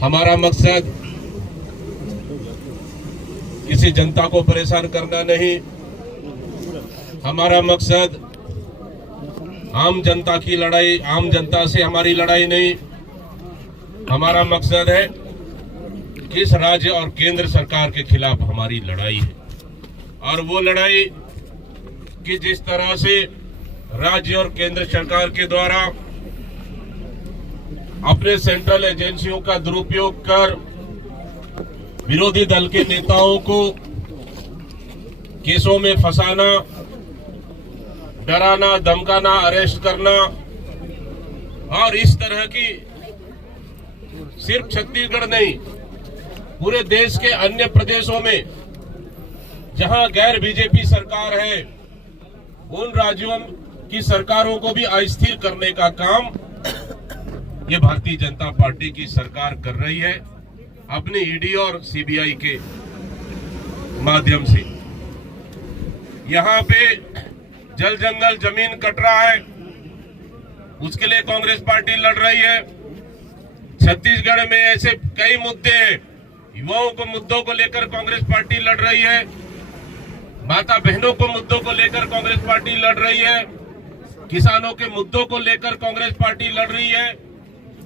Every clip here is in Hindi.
हमारा मकसद किसी जनता को परेशान करना नहीं। हमारा मकसद आम जनता की लड़ाई, आम जनता से हमारी लड़ाई नहीं। हमारा मकसद है किस राज्य और केंद्र सरकार के खिलाफ हमारी लड़ाई है, और वो लड़ाई कि जिस तरह से राज्य और केंद्र सरकार के द्वारा अपने सेंट्रल एजेंसियों का दुरुपयोग कर विरोधी दल के नेताओं को केसों में फंसाना, डराना, धमकाना, अरेस्ट करना, और इस तरह की सिर्फ छत्तीसगढ़ नहीं, पूरे देश के अन्य प्रदेशों में जहां गैर बीजेपी सरकार है, उन राज्यों की सरकारों को भी अस्थिर करने का काम ये भारतीय जनता पार्टी की सरकार कर रही है अपनी ईडी और सीबीआई के माध्यम से। यहाँ पे जल जंगल जमीन कट रहा है, उसके लिए कांग्रेस पार्टी लड़ रही है। छत्तीसगढ़ में ऐसे कई मुद्दे हैं, युवाओं को मुद्दों को लेकर कांग्रेस पार्टी लड़ रही है, माता बहनों को मुद्दों को लेकर कांग्रेस पार्टी लड़ रही है, किसानों के मुद्दों को लेकर कांग्रेस पार्टी लड़ रही है,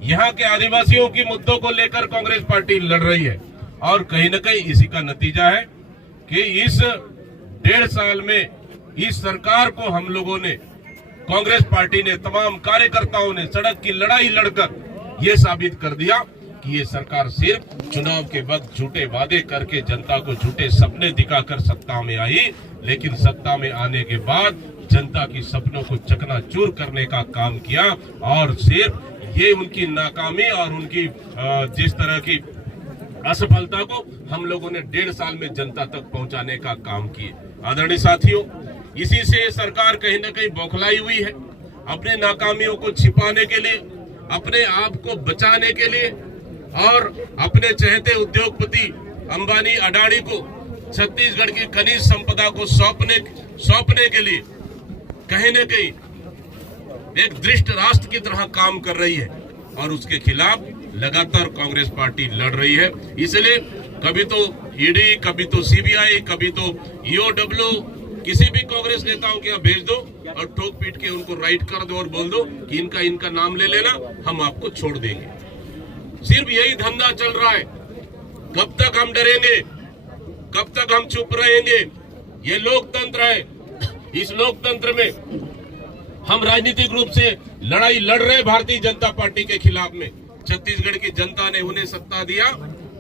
यहाँ के आदिवासियों की मुद्दों को लेकर कांग्रेस पार्टी लड़ रही है। और कहीं न कहीं इसी का नतीजा है कि इस 1.5 साल में इस सरकार को हम लोगों ने, कांग्रेस पार्टी ने, तमाम कार्यकर्ताओं ने सड़क की लड़ाई लड़कर ये साबित कर दिया कि ये सरकार सिर्फ चुनाव के वक्त झूठे वादे करके जनता को झूठे सपने दिखाकर सत्ता में आई, लेकिन सत्ता में आने के बाद जनता की सपनों को चकनाचूर करने का काम किया। और सिर्फ ये उनकी नाकामी और उनकी जिस तरह की असफलता को हम लोगों ने 1.5 साल में जनता तक पहुंचाने का काम किए। आदरणीय साथियों, इसी से सरकार कहीं न कहीं बौखलाई हुई है, अपने नाकामियों को छिपाने के लिए, अपने आप को बचाने के लिए, और अपने चहेते उद्योगपति अंबानी, अडानी को छत्तीसगढ़ की खनिज संपदा को सौंपने के लिए कहीं न कहीं एक दृष्ट राष्ट्र की तरह काम कर रही है, और उसके खिलाफ लगातार कांग्रेस पार्टी लड़ रही है। इसलिए कभी तो ईडी, कभी तो सीबीआई, कभी तो ईओडब्ल्यू, किसी भी कांग्रेस नेताओं के यहाँ भेज दो और ठोक पीट के उनको राइट कर दो और बोल दो कि इनका नाम ले लेना, हम आपको छोड़ देंगे। सिर्फ यही धंधा चल रहा है। कब तक हम डरेंगे, कब तक हम चुप रहेंगे? ये लोकतंत्र है। इस लोकतंत्र में हम राजनीतिक रूप से लड़ाई लड़ रहे भारतीय जनता पार्टी के खिलाफ में। छत्तीसगढ़ की जनता ने उन्हें सत्ता दिया,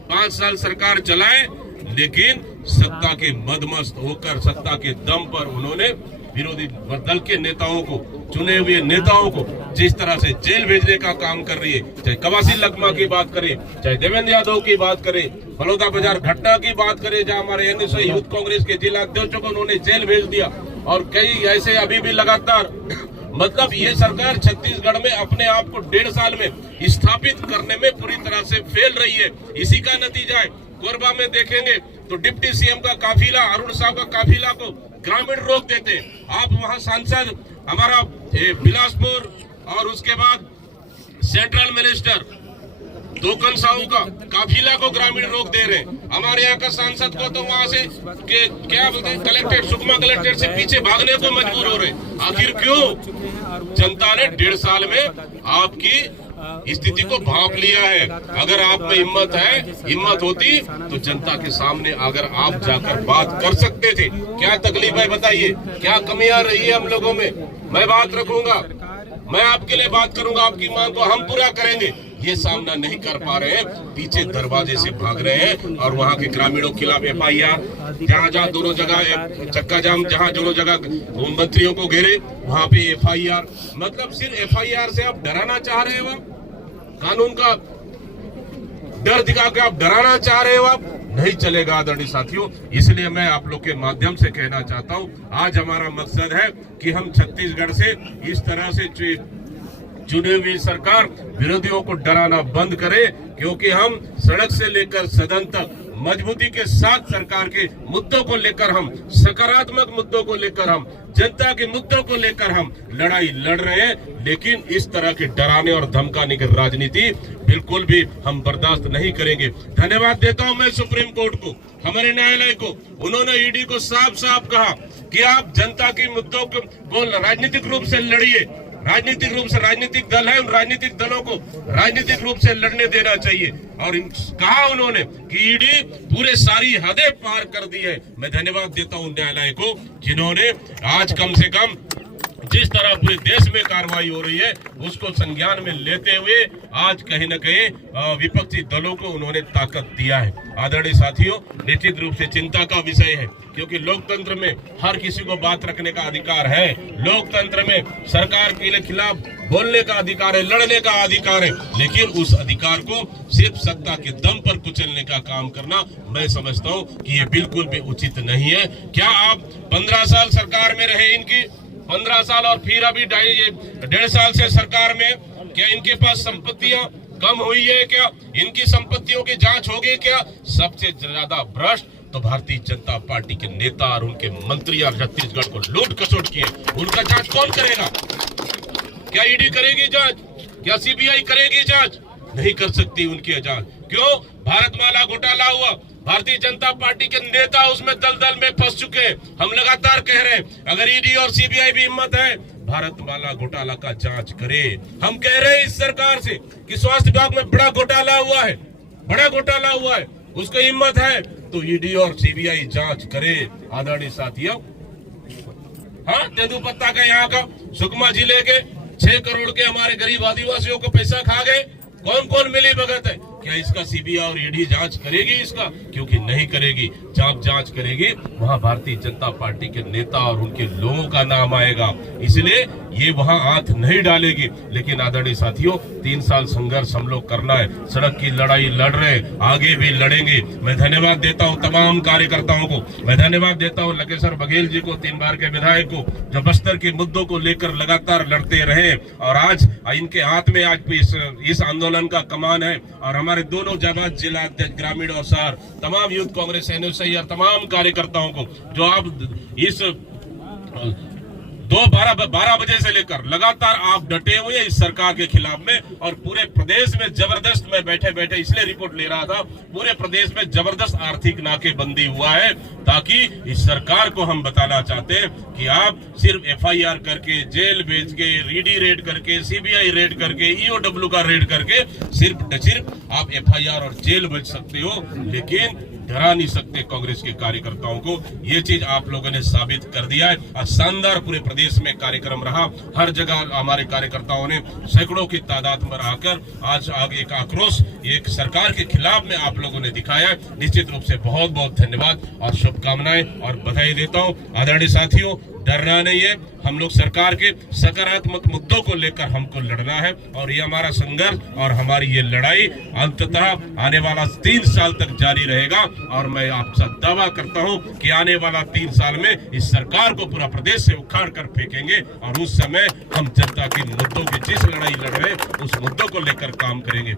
5 साल सरकार चलाए, लेकिन सत्ता के मदमस्त होकर, सत्ता के दम पर उन्होंने विरोधी दल के नेताओं को, चुने हुए नेताओं को जिस तरह से जेल भेजने का काम कर रही है, चाहे कवासी लखमा की बात करें, चाहे देवेंद्र यादव की बात करें, बलौदा बाजार घटना की बात करें, जहां हमारे एनएसयू यूथ कांग्रेस के जिला अध्यक्षों को उन्होंने जेल भेज दिया, और कई ऐसे अभी भी लगातार। मतलब ये सरकार छत्तीसगढ़ में अपने आप को 1.5 साल में स्थापित करने में पूरी तरह से फेल रही है। इसी का नतीजा है। कोरबा में देखेंगे तो डिप्टी सीएम का काफिला, अरुण साहब का काफिला को ग्रामीण रोक देते हैं। आप वहां सांसद हमारा बिलासपुर और उसके बाद सेंट्रल मिनिस्टर दोकन साहू का काफिला को ग्रामीण रोक दे रहे हैं। हमारे यहाँ का सांसद को तो वहां से क्या बोलते हैं, कलेक्टेड, सुकमा कलेक्टेड से पीछे भागने को मजबूर हो रहे हैं। आखिर क्यों? जनता ने 1.5 साल में आपकी स्थिति को भांप लिया है। अगर आप में हिम्मत होती तो जनता के सामने अगर आप जाकर बात कर सकते थे। क्या तकलीफ है बताइए, क्या कमियां रही है हम लोगों में? मैं बात रखूंगा, मैं आपके लिए बात करूंगा, आपकी मांग को हम पूरा करेंगे। ये सामना नहीं कर पा रहे हैं, पीछे दरवाजे से भाग रहे हैं, और वहाँ के ग्रामीणों के खिलाफ FIR, जहाँ दोनों जगह चक्का जाम, जहाँ दोनों जगह मंत्रियों को घेरे वहाँ पे FIR। मतलब सिर्फ FIR से आप डराना चाह रहे हो, आप कानून का डर दिखा के आप डराना चाह रहे हो, आप नहीं चलेगा आदरणीय साथियों। इसलिए मैं आप लोग के माध्यम से कहना चाहता हूँ, आज हमारा मकसद है कि हम छत्तीसगढ़ से इस तरह से चुनी हुई सरकार विरोधियों को डराना बंद करे, क्योंकि हम सड़क से लेकर सदन तक मजबूती के साथ सरकार के मुद्दों को लेकर, हम सकारात्मक मुद्दों को लेकर हम जनता के मुद्दों को लेकर हम लड़ाई लड़ रहे हैं, लेकिन इस तरह के डराने और धमकाने की राजनीति बिल्कुल भी हम बर्दाश्त नहीं करेंगे। धन्यवाद देता हूं मैं सुप्रीम कोर्ट को, हमारे न्यायालय को। उन्होंने ईडी को साफ साफ कहा कि आप जनता के मुद्दों को राजनीतिक रूप से लड़िए। राजनीतिक रूप से राजनीतिक दल है, उन राजनीतिक दलों को राजनीतिक रूप से लड़ने देना चाहिए। और कहा उन्होंने कि ईडी पूरे सारी हदें पार कर दी है। मैं धन्यवाद देता हूं न्यायालय को, जिन्होंने आज कम से कम जिस तरह पूरे देश में कार्रवाई हो रही है उसको संज्ञान में लेते हुए आज कहीं न कहीं विपक्षी दलों को उन्होंने ताकत दिया है। आदरणीय साथियों, निश्चित रूप से चिंता का विषय है, क्योंकि लोकतंत्र में हर किसी को बात रखने का अधिकार है। लोकतंत्र में सरकार के खिलाफ बोलने का अधिकार है, लड़ने का अधिकार है, लेकिन उस अधिकार को सिर्फ सत्ता के दम पर कुचलने का काम करना मैं समझता हूं कि ये बिल्कुल भी उचित नहीं है। क्या आप 15 साल सरकार में रहे, इनकी 15 साल और फिर अभी 1.5 साल से सरकार में, क्या इनके पास संपत्तियां कम हुई है? क्या इनकी संपत्तियों की जांच होगी? क्या सबसे ज्यादा भ्रष्ट तो भारतीय जनता पार्टी के नेता और उनके मंत्री और छत्तीसगढ़ को लूट खसोट किए, उनका जांच कौन करेगा? क्या ईडी करेगी जांच? क्या सीबीआई करेगी जांच? नहीं कर सकती उनकी जांच। क्यों? भारतमाला घोटाला हुआ, भारतीय जनता पार्टी के नेता उसमें दलदल में फंस चुके हैं। हम लगातार कह रहे हैं अगर ईडी और सीबीआई भी हिम्मत है भारतमाला घोटाला का जांच करे। हम कह रहे हैं इस सरकार से कि स्वास्थ्य विभाग में बड़ा घोटाला हुआ है, बड़ा घोटाला हुआ है, उसको हिम्मत है तो ईडी और सीबीआई जांच करे। आदरणीय साथियों, हाँ, तेंदुपत्ता का यहाँ का सुकमा जिले के 6 करोड़ के हमारे गरीब आदिवासियों को पैसा खा गए, कौन कौन मिली भगत है? क्या इसका सीबीआई और ईडी जांच करेगी इसका? क्योंकि नहीं करेगी। जब जांच करेगी वहां भारतीय जनता पार्टी के नेता और उनके लोगों का नाम आएगा, इसलिए ये वहां हाथ नहीं डालेगी। लेकिन आदरणीय साथियों, 3 साल संघर्ष हम लोग करना है, सड़क की लड़ाई लड़ रहे, आगे भी लड़ेंगे। मैं धन्यवाद देता हूं तमाम कार्यकर्ताओं को, मैं धन्यवाद देता हूं लकेश्वर बघेल जी को, 3 बार के विधायक को, जो बस्तर के मुद्दों को लेकर लगातार लड़ते रहे और आज इनके हाथ में आज इस आंदोलन का कमान है। और हमारे दोनों जाबाज जिला अध्यक्ष ग्रामीण और शहर, तमाम यूथ कांग्रेस एनएसआई और तमाम कार्यकर्ताओं को जो आप इस 12 बजे से लेकर लगातार आप डटे हुए इस सरकार के खिलाफ में, और पूरे प्रदेश में जबरदस्त, मैं बैठे बैठे इसलिए रिपोर्ट ले रहा था, पूरे प्रदेश में जबरदस्त आर्थिक नाकेबंदी हुआ है, ताकि इस सरकार को हम बताना चाहते हैं कि आप सिर्फ एफआईआर करके, जेल भेज के, ईडी रेड करके, सीबीआई रेड करके, ईओडब्ल्यू का रेड करके सिर्फ आप एफआईआर और जेल भेज सकते हो, लेकिन डरा नहीं सकते कांग्रेस के कार्यकर्ताओं को। ये चीज आप लोगों ने साबित कर दिया है। और शानदार पूरे प्रदेश में कार्यक्रम रहा, हर जगह हमारे कार्यकर्ताओं ने सैकड़ों की तादाद में रहकर आज आगे एक आक्रोश एक सरकार के खिलाफ में आप लोगों ने दिखाया है। निश्चित रूप से बहुत बहुत धन्यवाद और शुभकामनाएं और बधाई देता हूं। आदरणीय साथियों, डरना नहीं है, हम लोग सरकार के सकारात्मक मुद्दों को लेकर हमको लड़ना है, और ये हमारा संघर्ष और हमारी ये लड़ाई अंततः आने वाला 3 साल तक जारी रहेगा। और मैं आपसे दावा करता हूं कि आने वाला 3 साल में इस सरकार को पूरा प्रदेश से उखाड़ कर फेंकेंगे, और उस समय हम जनता के मुद्दों की जिस लड़ाई लड़ रहे उस मुद्दों को लेकर काम करेंगे।